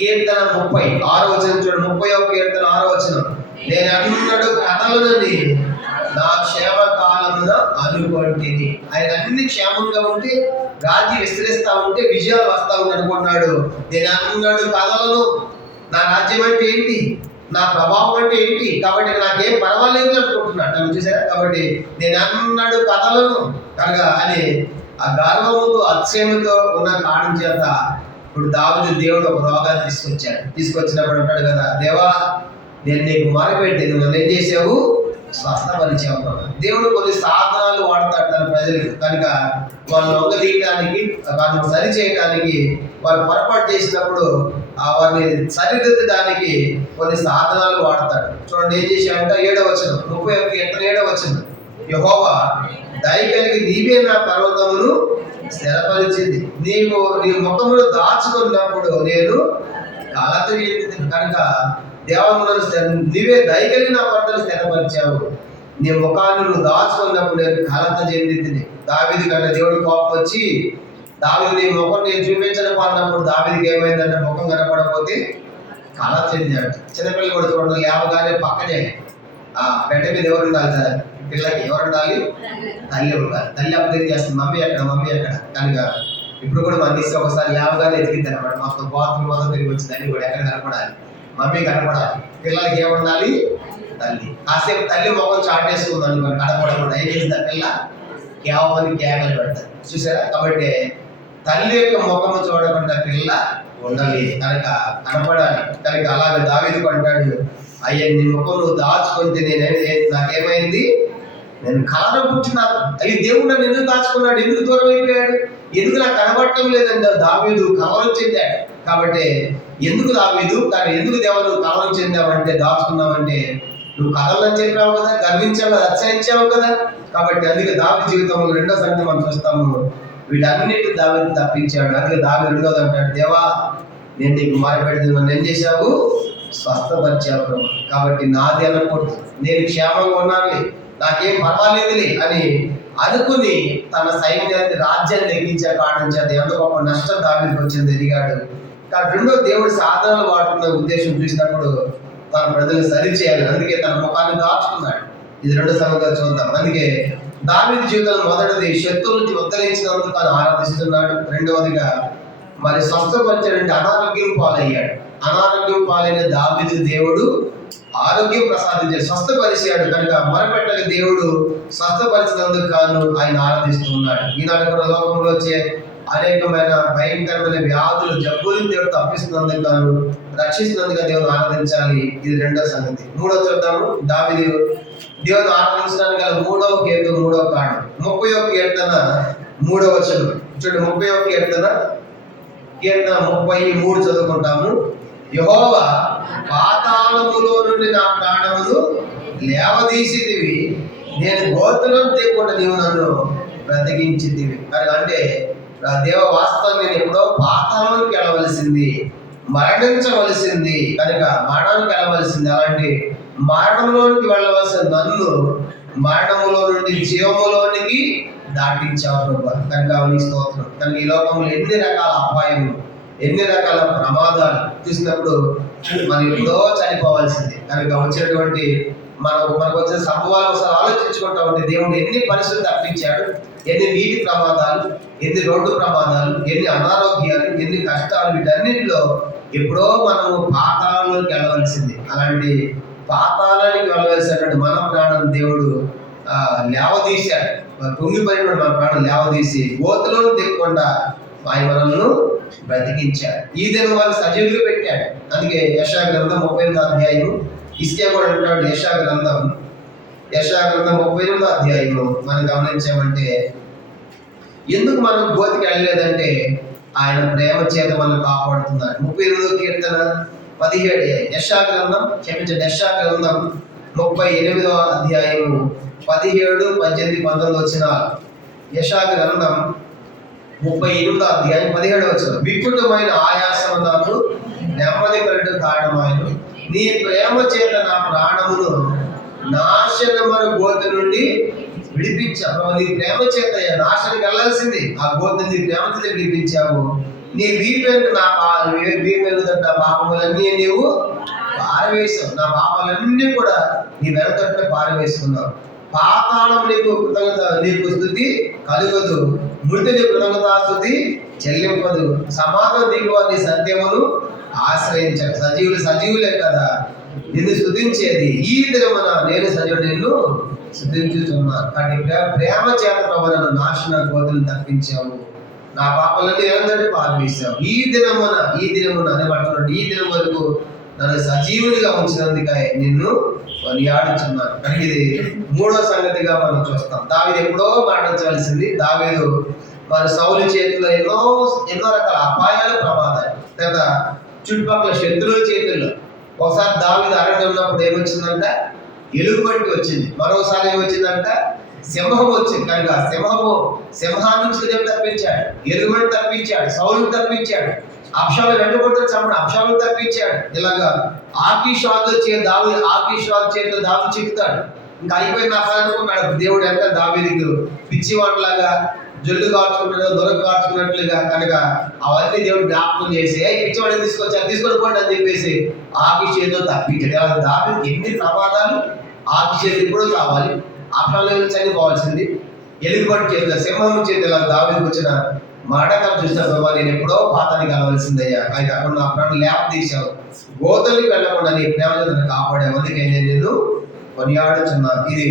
30 6వ వచనం చూడండి. 31 కీర్తన 6వ వచనం, నేను అన్నాడు కథలని నా క్షేమ కాలమున అనుకుంటుంది. ఆయన అన్ని క్షేమంగా ఉంటే, రాజ్యం విస్తరిస్తా ఉంటే, విజయాలు వస్తా ఉంది అనుకున్నాడు. నేను అన్నాడు కథలను, నా రాజ్యం అంటే ఏంటి, నా ప్రభావం అంటే ఏంటి, కాబట్టి నాకేం పర్వాలేదు అనుకుంటున్నాడు. నన్ను చూసారా? కాబట్టి నేను అన్నాడు కథలను కనుక అని ఆ గర్వముతో అతిశయముతో ఉన్న కారణం చేత ఇప్పుడు దావీదు దేవుడు ఒక రోగాన్ని తీసుకొచ్చినప్పుడు అంటాడు కదా, దేవా నేను నీకు మొరపెట్టి నువ్వు నన్ను ఏం చేసావు, స్వస్థపరిచావు. దేవుడు కొన్ని సాధనాలు వాడతాడు తన ప్రజలకు. కనుక వాళ్ళని ఒంగదీయటానికి, వాళ్ళని సరి చేయడానికి, వాళ్ళు పొరపాటు చేసినప్పుడు వారిని సరిదిద్దడానికి కొన్ని సాధనాలు వాడతాడు. చూడండి ఏం చేశాడంటే 7వ వచనం. 31 వచనం, యెహోవా దయ కలిగి నీవే నా పర్వతమును స్థిరపరిచింది, నీ ముఖమును దాచుకున్నప్పుడు నేను కలత చెందింది. కనుక దేవములను నీవే దయ కలిగి నా పర్వతను స్థిరపరిచావు, నీ ముఖాన్ని నువ్వు దాచుకున్నప్పుడు నేను కలత చెందింది. దావీదు కంటే దేవుడు కోపం వచ్చి, దావీదు నీ ముఖం నేను చూపించడం అన్నప్పుడు దావీదుకి ఏమైందంటే ముఖం కనపడకపోతే కలత చెందాడు. చిన్నపిల్లలు కూడా చూడండి, లేవగానే పక్కనే బెడ్డ మీద ఎవరు ఉండాలి సార్, పిల్లకి ఎవరు ఉండాలి, తల్లి ఉండాలి. తల్లి అప్పుడు చేస్తుంది, మమ్మీ ఎక్కడ. కనుక ఇప్పుడు కూడా మన తీసి ఒకసారి లేవగానే ఎదిగింది అనమాట. మొత్తం బాత్రూమ్ మొత్తం తిరిగి వచ్చింది, అన్ని కూడా ఎక్కడ కనపడాలి, మమ్మీ కనపడాలి. పిల్లలకి ఏముండాలి, తల్లి. కాసేపు తల్లి ముఖం చాటేసుకుంది అనుకోండి, కనపడకుండా ఏం చేస్తుంది పిల్ల, కేవలం కేకలు పెడతారు. చూసారా? కాబట్టి తల్లి యొక్క ముఖము చూడకుండా పిల్ల ఉండాలి, కనుక కనపడాలి. కనుక అలాగే దావీదు అంటాడు, అయ్యా నీ ముఖం నువ్వు దాచుకుంటే నాకేమైంది, నేను కలవరం పుట్టినాను, అయ్యి దేవుడు నన్ను ఎందుకు దాచుకున్నాడు, ఎందుకు దూరం అయిపోయాడు, ఎందుకు నాకు కనబడటం లేదంటే దావీదు కలవరం చెందాడు. కాబట్టి ఎందుకు దావీదు, కానీ ఎందుకు దేవుడు కలవరం చెందావంటే, దాచుకున్నావంటే నువ్వు కలవని చెప్పావు కదా, గర్వించావు కదా, అత్సహించావు కదా. కాబట్టి అందుకే దావీదు జీవితంలో రెండో సంగతి మనం చూస్తాము, వీటన్నిటి దావీదు తప్పించాడు. అందుకే దావీదు రెండోది అంటాడు, దేవా నేను నీకు మారపెడితే నన్ను ఏం చేశావు, స్వస్థపరిచావు. కాబట్టి నాది అనకూడదు, నేను క్షేమంగా ఉన్నానులే, నాకేం పర్వాలేదులే అని అనుకుని తన సైన్యాన్ని, రాజ్యాన్ని ఎక్కించే కారణం చేత ఎంత గొప్ప నష్టం దావీదుకు వచ్చింది ఎదిగాడు. కానీ రెండో దేవుడు సాధనలు వాడుతున్న ఉద్దేశం చూసినప్పుడు తన ప్రజలు సరిచేయాలి, అందుకే తన ముఖాన్ని దాచుకున్నాడు. ఇది రెండో సంగతిగా చూద్దాం. అందుకే దావీదు జీవితంలో మొదటిది శత్రువుల నుంచి ఉద్ధరించినందుకు తాను ఆరాధిస్తున్నాడు. రెండవదిగా మరి స్వస్థపరిచాడంటే అనారోగ్యం పాలయ్యాడు. అనారోగ్యం పాలైన దావీదు దేవుడు ఆరోగ్యం ప్రసాదించాడు, స్వస్థపరిచాడు. కనుక మొరపెట్టక దేవుడు స్వస్థపరిచినందుకు కాను ఆయన ఆరాధిస్తూ ఉన్నాడు. ఈనాడు కూడా లోకంలో వచ్చే అనేకమైన భయంకరమైన వ్యాధులు, జబ్బులు దేవుడు తప్పిస్తున్నందుకు గాను, రక్షిస్తున్నందుకు దేవుడు ఆరాధించాలి. ఇది రెండో సంగతి. మూడో చూద్దాము, దావీదు దేవుడు ఆరాధించడానికి గల మూడవ కీర్తన, మూడవ కారణం 31వ కీర్తన 3వ వచనం చూడండి. 31వ కీర్తన 33 చదువుకుంటాము. యెహోవా పాతాళములో నుండి నా ప్రాణమును లేవదీసిదివి, నేను గోతులను తెకుండా నీవు నన్ను బ్రతికించిదివి. అంటే దేవ వాస్తవం నేను ఎప్పుడో పాతాళానికి వెళ్ళవలసింది, మరణించవలసింది, కనుక మరణానికి వెళ్ళవలసింది. అలాంటి మరణంలోనికి వెళ్ళవలసిన నన్ను మరణములో నుండి జీవములోనికి దాటించావు ప్రభు. కనుక నీ స్తోత్రం. కనుక ఈ లోకంలో ఎన్ని రకాల అపాయములు, ఎన్ని రకాల ప్రమాదాలు చూసినప్పుడు మనం ఎప్పుడో చనిపోవాల్సింది. కనుక వచ్చినటువంటి మనకు వచ్చిన సంభవాలు ఒకసారి ఆలోచించుకుంటా ఉంటే దేవుడు ఎన్ని పరిస్థితులు తప్పించాడు, ఎన్ని నీటి ప్రమాదాలు, ఎన్ని రోడ్డు ప్రమాదాలు, ఎన్ని అనారోగ్యాలు, ఎన్ని కష్టాలు, వీటన్నిటిలో ఎప్పుడో మనము పాతాళంలోకి వెళ్ళవలసింది. అలాంటి పాతాళానికి వెళ్ళవలసినటువంటి మన ప్రాణం దేవుడు లేవదీశాడు. కుంగిపోయిన మన ప్రాణం లేవదీసి గోతులో తెక్కకుండా ఆయన మనల్ని బ్రతికించాడు. ఈ దినం వాళ్ళు సజీవులుగా పెట్టాడు. అందుకే యెషయా గ్రంథం 38వ అధ్యాయం, హిజ్కియా కూడా అంటాడు, యెషయా గ్రంథం 38వ అధ్యాయము మనం గమనించామంటే ఎందుకు మనం గోతికి వెళ్ళలేదంటే ఆయన ప్రేమ చేత మనం కాపాడుతున్నాడు. 38వ కీర్తన 17 యెషయా గ్రంథం 38వ అధ్యాయము 17, 18, 19 వచనాలు. యెషయా గ్రంథం 38వ అధ్యాయం 17వ వచనం. వికృతమైన ఆయాసము నాకు నెమ్మది కలుగు కారణమైన నీ ప్రేమ చేత నా ప్రాణమును నాశనమైన గోతి నుండి విడిపించావు. నీ ప్రేమ చేత నాశనకి వెళ్ళాల్సింది, ఆ గోతిని నీ ప్రేమ చేత విడిపించావు. నీ వీపెందు నా పాపములన్నీ నీవు పారవేశావు. నా పాపాలన్నీ కూడా నీ వెనకట్టు పారవేసుకున్నావు. పాతాళం నీకు స్తుతి కలుగదు, మృతుని కృతజ్ఞతాస్తుతి చెల్లింపదు. సమాధం దిగువ నీ సత్యమును ఆశ్రయించాడు. సజీవులే కదా నిన్ను స్తుతించేది. ఈ దినమున నేను సజీవుడు నిన్ను స్తుతించుతున్నాను. కానీ ప్రేమ చేత ప్రభు నన్ను నాశన గోతులను తప్పించావు, నా పాపాలన్నీ ఎలాంటి పారవేశావు. ఈ దినమున అని పట్టుకున్నాడు. ఈ దినం వరకు నన్ను సజీవునిగా ఉంచినందుకే నిన్ను కొనియాడుచున్నాను. కానీ ఇది మూడో సంగతిగా మనం చూస్తాం. దావీదు ఎప్పుడో మరణించవలసింది. దావీదు మరి సౌలు చేతిలో ఎన్నో రకాల అపాయాలు, ప్రమాదాలు, లేదా చుట్టుపక్కల శత్రువుల చేతుల్లో. ఒకసారి దావీదు అరణ్యం ఉన్నప్పుడు ఏమొచ్చిందంట, ఎలుగుబంటి వచ్చింది. మరోసారి ఏమొచ్చిందంట, సింహం వచ్చింది. కనుక సింహాన్ని నుంచి తప్పించాడు, ఎలుగుబంటి తప్పించాడు, సౌలుని తప్పించాడు, అబ్షాలు వెంటబడితే చంపడు, అబ్షాలు తప్పించాడు. ఇలాగా ఆకీషాదు చేతిలో దావి చిక్కుతాడు. ఇంకా అయిపోయిన అనుకున్నాడు దేవుడు. ఎంత దావీదుకు పిచ్చివాడిలాగా జొల్లు కాచుకుంటున్నాడు, దొరకు కాచుకున్నట్లుగా. కనుక అవన్నీ దేవుడు జ్ఞాపకం చేసి పిచ్చివాడిని తీసుకొని పోండి అని చెప్పేసి ఆకీష్ చేతిలో తప్పించాడు. దావీదుకు ఎన్ని ప్రమాదాలు. ఆకీష్ చేతి ఇప్పుడు కావాలి, అబ్షాలు చనిపోవాల్సింది, ఎలుగుబంటి చేతిలో, సింహం చేతిలో దావీదుకు వచ్చిన మాటకం చూసిన ప్రభావ నేను ఎప్పుడో పాతానికి వెళ్ళవలసిందయ్యా, అయితే అక్కడ నా ప్రాణం లేప తీసావు, గోతుల్ని వెళ్ళకుండా నీ ప్రేమ కాపాడావు. అందుకే నేను నిన్ను కొనియాడుచున్నాను. ఇది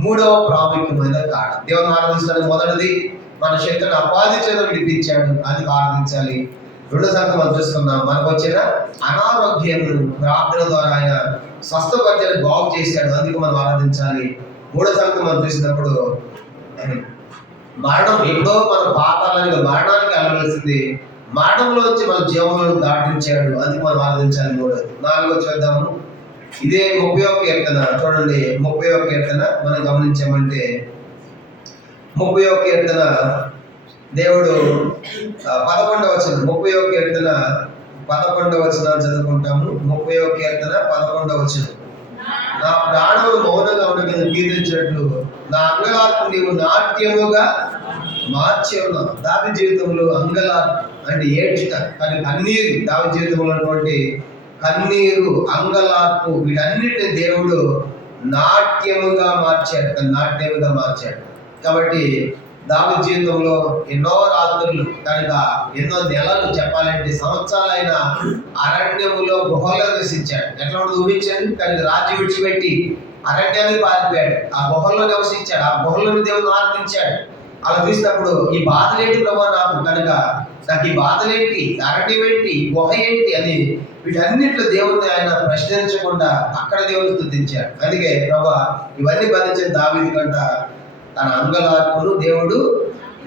మూడవ ప్రాముఖ్యమైన కారణం. దేవుని ఆరాధించడానికి మొదటిది మన శక్తిని అపాధి చేత విడిపించాడు, అది ఆరాధించాలి. రెండో సంగతి మనం చూసుకున్నాం, మనకు వచ్చిన అనారోగ్యం ప్రార్థన ద్వారా ఆయన స్వస్థపరిచని బాగు చేశాడు, అందుకు మనం ఆరాధించాలి. మూడో సంగతి మనం చూసినప్పుడు మరణం ఎప్పుడో మన పాపాలని మరణానికి వెళ్ళవలసింది, మరణంలో వచ్చి మన జీవంలో దాటించాడు. అందుకు మనం ఆరాధించాలి. మూడోది. నాలుగో చూద్దాము. ఇదే 30వ కీర్తన చూడండి. 30వ కీర్తన మనం గమనించామంటే 30వ కీర్తన దేవుడు 11వ వచనం, 30వ కీర్తన 11వ వచనం చదువుకుంటాము. 30వ కీర్తన 11వ వచనం. నా ప్రాణములు మౌనంగా ఉండగా కీర్తించినట్లు నా అంగలార్పు నీవు నాట్యముగా మార్చి ఉన్నావు. దావి జీవితంలో అంగలార్పు అంటే ఏడ్చుట, కానీ కన్నీరు, దావి జీవితంలో ఉన్నటువంటి కన్నీరు, అంగలార్పు, వీటన్నిటిని దేవుడు నాట్యముగా మార్చాడు. కాబట్టి దావి జీవితంలో ఎన్నో రాత్రులు, కనుక ఎన్నో నెలలు, చెప్పాలంటే సంవత్సరాలైన అరణ్యములో గుహలో నివసించాడు. ఎట్లా ఊహించాడు. కానీ రాజ్యం విడిచిపెట్టి అరణ్యానికి పారిపోయాడు. ఆ గుహల్లో నివసించాడు. ఆ గుహలోని దేవుని ఆరాధించాడు. అలా చూసినప్పుడు ఈ బాధలేంటి ప్రభా నాకు, కనుక నాకు ఈ బాధలేంటి, అరణ్యం ఏంటి, గుహ ఏంటి అని వీటన్నిట్లో దేవుడిని ఆయన ప్రశ్నించకుండా అక్కడ దేవుని స్తుతించాడు. అందుకే ప్రభా ఇవన్నీ బంధించిన దావీదు కంట తన అంగలార్పును దేవుడు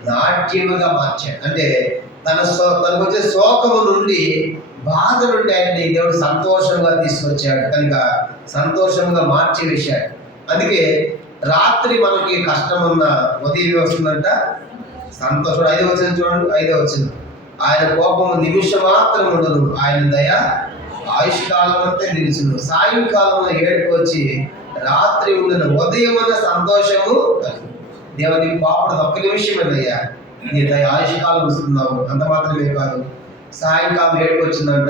నాట్యముగా మార్చాడు. అంటే తనకు వచ్చే శోకము నుండి, బాధ నుండి ఆయన్ని దేవుడు సంతోషంగా తీసుకొచ్చాడు. కనుక సంతోషంగా మార్చి వేశాడు. అందుకే రాత్రి మనకి కష్టం ఉన్న ఉదయం వస్తుందంట సంతోషం. 5వ వచనం చూడండి. 5వ వచనం. ఆయన కోపము నిమిషం మాత్రం ఉండదు, ఆయన దయ ఆయుష్కాలం అంతా నిలుచును. సాయంకాలంలో ఏడుపు వచ్చి రాత్రి ఉండిన ఉదయమున సంతోషము. దేవుని కోపడు ఒక్క నిమిషమేనయ్యా, నీ దయ ఆయుష్కాలం ఇస్తున్నావు. అంత మాత్రమే కాదు, సాయంకాలం ఏడుపు వచ్చిందంట.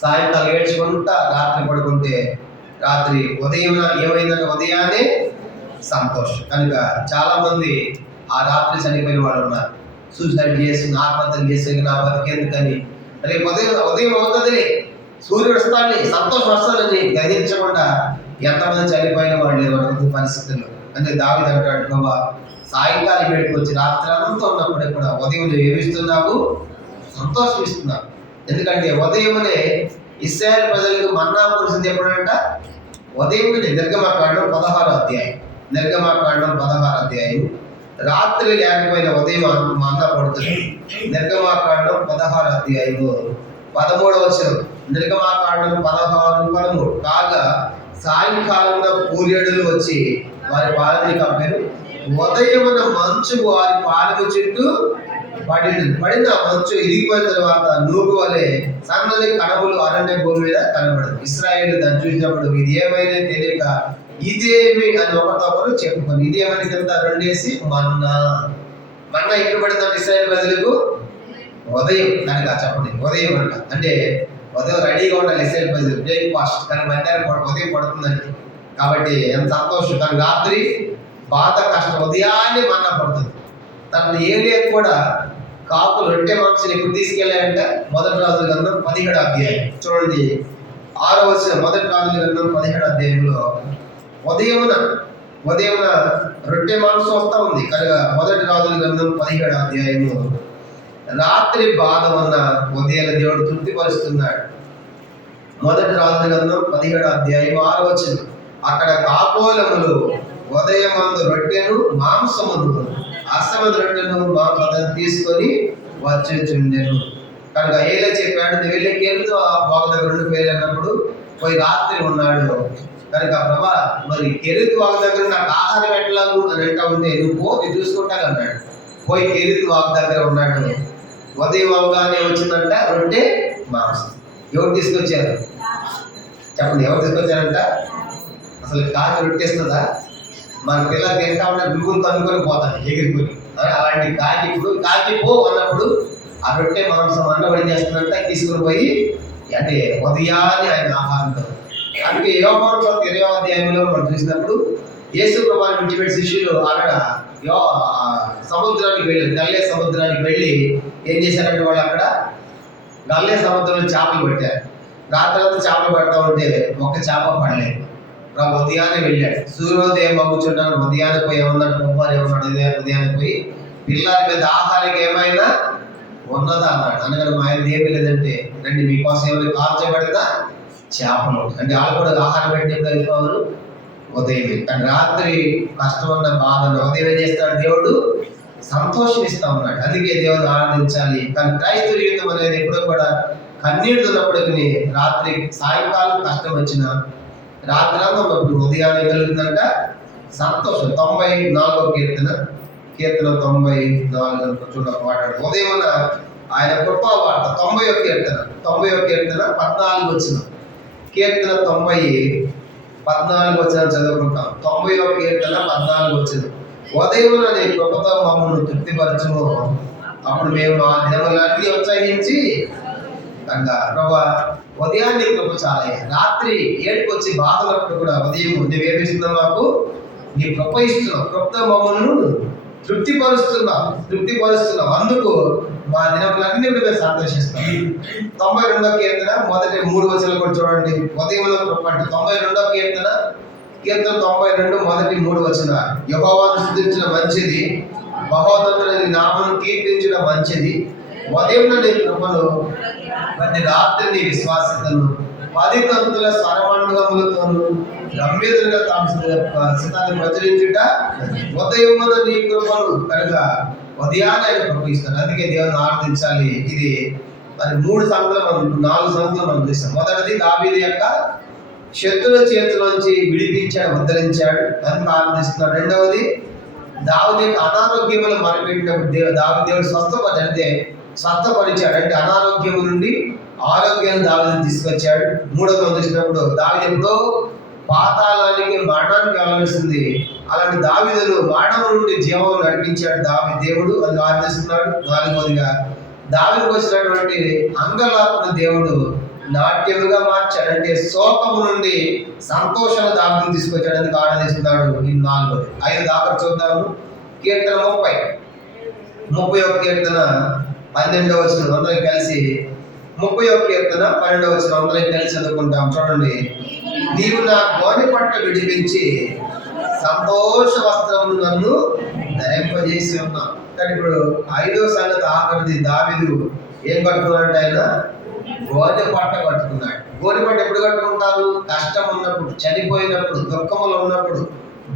సాయంకాలం ఏడ్చుకుంటా రాత్రి పడుకుంటే రాత్రి ఉదయం ఏమైందంటే ఉదయాన్నే సంతోషం. కనుక చాలా మంది ఆ రాత్రి చనిపోయిన వాళ్ళు ఉన్నారు. సూసైడ్ చేసి, ఆత్మహత్యలు చేసి, నా బతికేందుకని, రేపు ఉదయం అవుతుంది, సూర్యుడు వస్తాడని, సంతోషం వస్తుందని గ్రహించకుండా ఎంతమంది చనిపోయిన వాళ్ళు లేవు పరిస్థితుల్లో. అంటే దావీదు అంటాడు, ప్రభా సాయంకాలం వేడికి వచ్చి రాత్రి అంతా ఉన్నప్పుడే కూడా ఉదయం ఏమిస్తున్నావు, సంతోషం ఇస్తున్నావు. ఎందుకంటే ఉదయమునే ఇశ్రాయేలు ప్రజలకు మన్నా కురిసింది ఎప్పుడంట, ఉదయమునే. నిర్గమకాండం 16వ అధ్యాయం, నిర్గమకాండం 16వ అధ్యాయం. రాత్రి లేకపోయిన ఉదయం మన్నా పడుతుంది. నిర్గమకాండం 16వ అధ్యాయము 13వ వచనం. నిర్గమకాండం 16:13. కాగా సాయంకాలంలో పూర్యడులు వచ్చి వారి పాలని కప్పారు. ఉదయమున మంచు వారి పాలము చుట్టూ పడిన మంచు ఇరిగిపోయిన తర్వాత నూగు వలె సన్నని కణములు అరణ్య భూమి మీద కనబడదు. ఇశ్రాయేలు దాన్ని చూసినప్పుడు ఇది ఏమైనా తెలియక ఇదేమి అని ఒకరికొకరు చెప్పుకొని, ఇదేమని కింద రెండేసి మన్నా ఎప్పుడు పడిందంటే ఇశ్రాయేలు ప్రజలకు ఉదయం. కనుక చెప్పండి, ఉదయం అంట. అంటే ఉదయం రెడీగా ఉండాలి ఇశ్రాయేలు ప్రజలు, బ్రేక్ఫాస్ట్. కానీ మధ్యాహ్నం ఉదయం పడుతుందండి. కాబట్టి ఎంత సంతోషం. కానీ రాత్రి బాధ, కష్టం, ఉదయాన్నే మన్నా పడుతుంది. తన ఏరియా కూడా కాపులు రొట్టె మాంసం ఎప్పుడు తీసుకెళ్ళాయంట. 1 రాజుల గ్రంథం 17వ అధ్యాయం చూడండి. 6వ వచనం. 1 రాజుల గ్రంథం 17వ అధ్యాయంలో ఉదయమున రొట్టె మాంసం వస్తా ఉంది. కనుక 1 రాజుల గ్రంథం 17వ అధ్యాయము రాత్రి బాధ ఉన్న ఉదయాల దేవుడు తృప్తిపరుస్తున్నాడు. 1 రాజుల గ్రంథం 17వ అధ్యాయం 6వ వచనం. అక్కడ కాపోలములు ఉదయమందు రొట్టెను మాంసమును, అస్తమందు రొట్టెను మాంసం తీసుకొని వచ్చుచుండెను. కనుక ఏలే చెప్పాడు, వీళ్ళకి వెళ్తూ బాగు దగ్గర నుండి వెళ్ళినప్పుడు పోయి రాత్రి ఉన్నాడు. కనుక ప్రభా మరి కెరీతు వాగు దగ్గర నాకు ఆహారం ఎట్లాగు అని అంటా ఉంటే నువ్వు పోయి చూసుకుంటా అన్నాడు. పోయి కెరీతు వాగు దగ్గర ఉన్నాడు. ఉదయం అవగానే వచ్చిందంట రొట్టె మాంసం. ఎవరు తీసుకొచ్చారు చెప్పండి, ఎవరు తీసుకొచ్చారంట? అసలు కాకి రొట్టేస్తుందా? మన పిల్లలు తింటా ఉంటే గురుగులు తనుకొని పోతాను ఎగిరికొని. అలాంటి కాకి ఇప్పుడు కాకి పో అన్నప్పుడు ఆ రొట్టె మాంసం అన్నబడి చేస్తుందంట, తీసుకుని పోయి అంటే ఉదయాన్నే ఆయన ఆహారంతో. అందుకే యోహాను 20వ అధ్యాయంలో మనం చూసినప్పుడు యేసు ప్రభువుని విడిచిపెట్టి శిష్యులు అక్కడ సముద్రానికి వెళ్ళి, గల్లే సముద్రానికి వెళ్ళి ఏం చేశారంటే వాళ్ళు అక్కడ గల్లే సముద్రంలో చేపలు పెట్టారు. రాత్రి అంతా చేపలు పడతా ఉంటే ఒక్క చేప పడలేదు. ఉదయాన్నే వెళ్ళాడు. సూర్యోదయం అమ్ముచున్నాడు. ఉదయాన్నే పోయి ఏమన్నాడు ప్రభువారు, ఏమన్నాడు? ఉదయాన్నే పోయి పిల్లల మీద ఆహారం ఏమైనా ఉన్నదా అన్నాడు. అనగానే మా ఆయన ఏమీ లేదంటే రండి మీకోసం ఏమైనా కాల్చబడినా చేపలు అంటే వాళ్ళు కూడా ఆహారం పెట్టే అయిపోవాలి. ఉదయం. కానీ రాత్రి కష్టమైన బాధను ఉదయం ఏం చేస్తాడు దేవుడు? సంతోషిస్తా ఉన్నాడు. అందుకే దేవుడు ఆనందించాలి. కానీ క్రైస్తవ జీవితం అనేది ఎప్పుడూ కూడా కన్నీళ్ళు ఉన్నప్పటికీ రాత్రి సాయంకాలం కష్టం వచ్చిన రాత్రి ఉన్నప్పుడు ఉదయాన్నే కలుగుతుందంట సంతోషం. 94వ కీర్తన 94 చూడ వాడాడు. ఉదయం ఆయన కృపా వార్త 90వ కీర్తన 14 వచ్చిన కీర్తన 14 వచ్చిన చదువుకుంటాం. 90వ కీర్తన 14 వచ్చిన ఉదయం నీ కృపతో మమ్మల్ని తృప్తిపరచుము, అప్పుడు మేము ఆ దినములన్నీ ఉత్సహించి కనుక ప్రభా ఉదయాన్ని కృప చాలయ్య. రాత్రి ఏడుపు వచ్చి బాధలప్పుడు కూడా ఉదయం నువ్వేమిస్తున్నావు? మాకు నీ కృప ఇస్తున్నావు. కృపతో మమ్మల్ని తృప్తిపరుస్తున్నావు. అందుకు మా దినములన్నీ మేము సంతోషిస్తాం. 92వ కీర్తన మొదటి 3 వచనాలు కూడా చూడండి. ఉదయంలో కృప అంటే 92వ కీర్తన 92 మొదటి 3 వచనాలు. యెహోవాను స్తుతించడం మంచిది, మహోన్నతుని నీ నామమును కీర్తించడం మంచిది. ఉదయంలో నీ కృపను, ప్రతి రాత్రి నీ విశ్వాసతను, 10 తంతుల స్వరమండలములతోను గంభీరంగా సితాన్ని ప్రచురించుట. ఉదయం నీ కృపను కనుక ఉదయాన్ని ఆయన కృప ఇస్తాడు. అందుకే దేవుని ఆరాధించాలి. ఇది మరి 4 సంగతులు మనం చూస్తాం. మొదటిది దావీదు యొక్క శత్రువుల చేతిలోంచి విడిపించాడు, ఉద్ధరించాడు, అందుకు ఆనందిస్తున్నాడు. రెండవది దావీదు యొక్క అనారోగ్యములు మరిపెట్టినప్పుడు దేవుడు స్వస్థపరిచాడు. అంటే అనారోగ్యము నుండి ఆరోగ్యాన్ని దావీదుని తీసుకొచ్చాడు. మూడవది చూసినప్పుడు దావీదు ఎప్పుడో పాతాళానికి మరణానికి వెళ్ళవలసింది, అలాంటి దావీదును మరణం నుండి జీవం నడిపించాడు దేవుడు, అది ఆనందిస్తున్నాడు. నాలుగవదిగా దావీదుకు వచ్చినటువంటి అంగలార్పును దేవుడు నాట్యముగా మార్చాడు. అంటే శోకము నుండి సంతోషాన్ని దావీదుని తీసుకొచ్చాడు, అందుకు ఆనందిస్తున్నాడు. ఇది 4వది. 5 దాకా చూద్దాము. కీర్తన 30వ కీర్తన 12వ వచనం అందరం కలిసి 30వ కీర్తన 12వ వచనం అందరం కలిసి చదువుకుంటాం. చూడండి. నీవు నా గోనె పట్ట విడిపించి సంతోష వస్త్రమును నన్ను ధరింపజేసి ఉన్నావు. కానీ ఇప్పుడు 5వ సంగతి ఆఖరిది. దావీదు ఏం కట్టుకున్నాడు? ఆయన గోనె పట్ట కట్టుకున్నాడు. గోనె పట్ట ఎప్పుడు కట్టుకుంటారు? కష్టం ఉన్నప్పుడు, చనిపోయినప్పుడు, దుఃఖములు ఉన్నప్పుడు,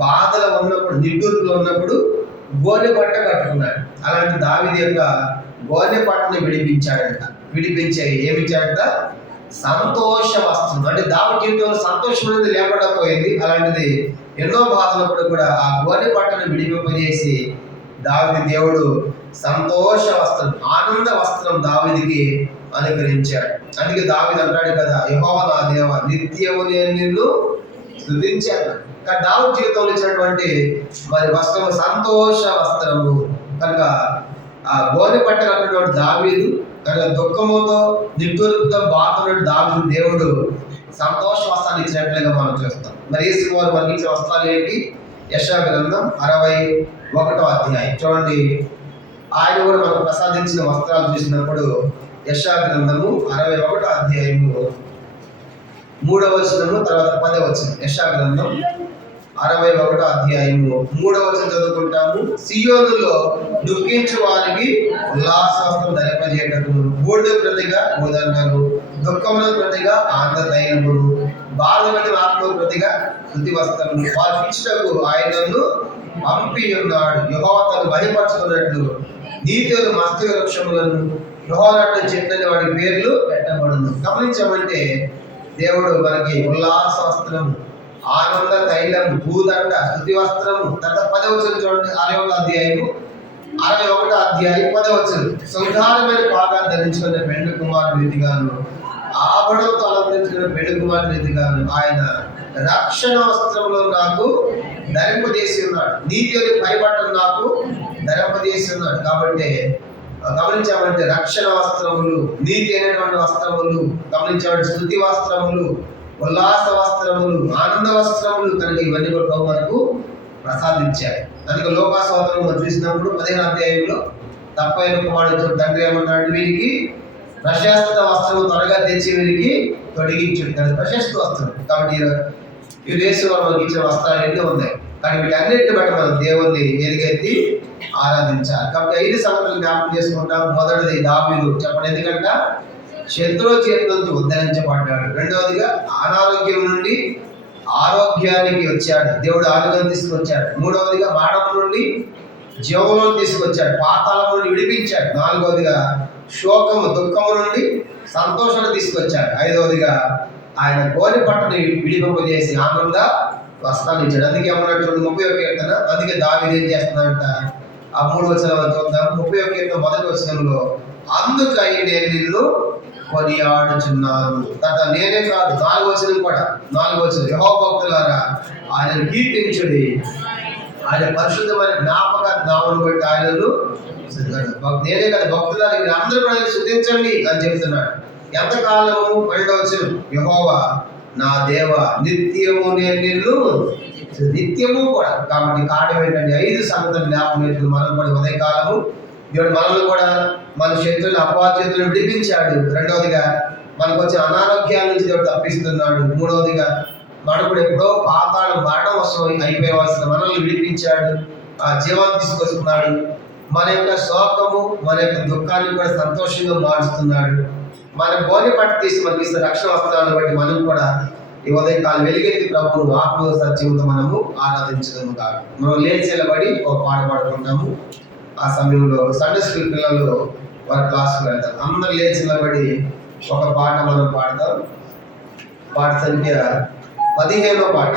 బాధలు ఉన్నప్పుడు, నిట్టూర్పులు ఉన్నప్పుడు గోనె పట్ట కట్టుకున్నాడు. అలాంటి దావీదు యొక్క గోనె పట్టని విడిపించే ఏమిచ్చాడంట? సంతోష వస్త్రం. అంటే దావీదు జీవితంలో సంతోషం అనేది లేకుండా పోయింది. అలాంటిది ఎన్నో బాధలప్పుడు కూడా ఆ గోనె పట్టను విడిపింపజేసి దేవుడు సంతోష వస్త్రం, ఆనంద వస్త్రం దావీదుకి అనుగ్రహించాడు. అందుకే దావీదు అంటాడు కదా, యెహోవా నా దేవా, నిత్యము నేను నిన్ను స్తుతించాను. కానీ దావీదు జీవితంలో ఇచ్చినటువంటి మరి వస్త్రము సంతోష వస్త్రము కనుక ఆ గోనె పట్ట కట్టినటువంటి దావీదు కనుక దుఃఖముతో నిట్టూర్పుతో బాధపడిన దావీదు దేవుడు సంతోష వస్త్రాన్ని ఇచ్చినట్లుగా మనం చూస్తాం. మరి యేసు వారు మనకి ఇచ్చిన వస్త్రాలు ఏంటి? యెషయా గ్రంథం 61వ అధ్యాయం చూడండి. ఆయన కూడా మనకు ప్రసాదించిన వస్త్రాలు చూసినప్పుడు యెషయా గ్రంథము 61వ అధ్యాయము 3వ వచనము తర్వాత 10వ వచనం. యెషయా గ్రంథం 61వ అధ్యాయము 3వ వచనం చదువుకుంటాము. సియోనులో దుఃఖించు వారికి ఉల్లాస వస్త్రం ధరింపజేయటకు, బూడిద ప్రతిగా బోధనలు, దుఃఖములకు ప్రతిగా ఆనందతైలములు, బాధపడిన ఆత్మకు ప్రతిగా స్తుతి వస్త్రములు వారికి ఇచ్చుటకు ఆయనను పంపి ఉన్నాడు. యెహోవా తను మహిమపరచుకున్నట్లు నీతియుల మస్తక వృక్షములను యెహోవాను చెట్లని వాడి పేర్లు పెట్టబడును. గమనించామంటే దేవుడు మనకి ఉల్లాస వస్త్రము, ఆనంద తైలం, భూదండ, స్తుతి వస్త్రము. తర్వాత 10వ వచనం చూడండి. 61వ అధ్యాయము 10వ వచనం. శృంగారమైన పాగాన్ని ధరించుకున్న పెండ్లి కుమారుడు రీతిగాను, ఆభరణంతో అలంకరించుకున్న పెండ్లి కుమారుడు రీతిగాను ఆయన రక్షణ వస్త్రములో నాకు ధరింపజేసి ఉన్నాడు. నీతి అని పైబట్టం నాకు ధరింపజేసి ఉన్నాడు. కాబట్టి గమనించామంటే రక్షణ వస్త్రములు, నీతి అయినటువంటి వస్త్రములు, గమనించామంటే స్తుతి వస్త్రములు, ఉల్లాస వస్త్రములు, ఆనంద వస్త్రములు కనుక ఇవన్నీ కూడా మనకు ప్రసాదించాయి. అందుకే లోకాస్వాదం మనం చూసినప్పుడు 15వ అధ్యాయంలో తప్పైన కుమారుడు తండ్రి ఏమన్నాడు? వీరికి ప్రశస్త వస్త్రము త్వరగా తెచ్చి వీరికి తొడిగించుడు. కానీ ప్రశస్త వస్త్రం. కాబట్టి ఈ దేశంలో మనకి ఇచ్చిన వస్త్రాలు ఎన్నో ఉన్నాయి. కానీ వీటన్నిటిని బట్టి మనం దేవుణ్ణి ఎలుగెత్తి ఆరాధించాలి. కాబట్టి 5 సంగతులు జ్ఞాపకం చేసుకుంటాం. మొదటిది దావీదు చెప్పండి, ఎందుకంటే శత్రువు చేతి నుంచి ఉద్ధరించబడ్డాడు. రెండవదిగా అనారోగ్యం నుండి ఆరోగ్యానికి వచ్చాడు, దేవుడు ఆరోగ్యం తీసుకొచ్చాడు. మూడవదిగా మరణం నుండి జీవంలో తీసుకొచ్చాడు, పాతాళం నుండి విడిపించాడు. నాలుగవదిగా శోకము దుఃఖము నుండి సంతోషాన్ని తీసుకొచ్చాడు. ఐదవదిగా ఆయన గోనె పట్టుని విడిపింపజేసి ఆనంద వస్త్రాన్ని ఇచ్చాడు. అందుకే ఏమన్నట్టు 31 కీర్తన, అందుకే దావీదు ఏం చేస్తున్నాడంట, ఆ 3వ వచనం చూద్దాం. 31 కీర్తన 1వ వచనంలో, అందుకై నేను నిన్ను కొనియాడుచున్నాను. తర్వాత నేనే కాదు, 4వ వచనం కూడా, 4వ వచనం, యెహోవా భక్తులారా ఆయనను కీర్తించుడి, ఆయన పరిశుద్ధమైన జ్ఞాపక నామమును బట్టి ఆయనను, నేనే కదా భక్తులారా మీరు అందరూ కూడా స్తుతించండి అని చెప్తున్నాడు. ఎంతకాలము? 12వ వచనం, యెహోవా నా దేవ నిత్యము నేను నిన్ను, నిత్యము కూడా. కాబట్టి కారణం ఏంటంటే 5 సంగతులు జ్ఞాపకం పెట్టుకుని మనం కూడా ఉదయకాలము దేవుడు మనల్ని కూడా మన శత్రువులు అపవాది చేతులను విడిపించాడు. రెండవదిగా మనకు వచ్చే అనారోగ్యాల నుంచి దేవుడు తప్పిస్తున్నాడు. మూడవదిగా మనకు కూడా ఎప్పుడో పాతాళ మరణం వస్తుంది అయిపోయవలసిన మనల్ని విడిపించాడు, ఆ జీవాన్ని తీసుకొస్తున్నాడు. మన యొక్క శోకము మన యొక్క దుఃఖాన్ని కూడా సంతోషంగా మారుస్తున్నాడు. మన గోనె పట్టు తీసి మనకి ఇస్తే రక్షణ వస్త్రాలను బట్టి మనం కూడా ఈ ఉదయకాలం వెలుగెత్తి ప్రభువును ఆత్మ సత్యంతో మనము ఆరాధించడము కాదు. మనం లేచెలబడి ఒక పాట పాడుకుంటాము. ఆ సమయంలో సండే స్కూల్ పిల్లలు వారి క్లాస్కి వెళ్తారు. అందరూ లేచెలబడి ఒక పాట మనం పాడతాం. పాట సంఖ్య 15వ పాట.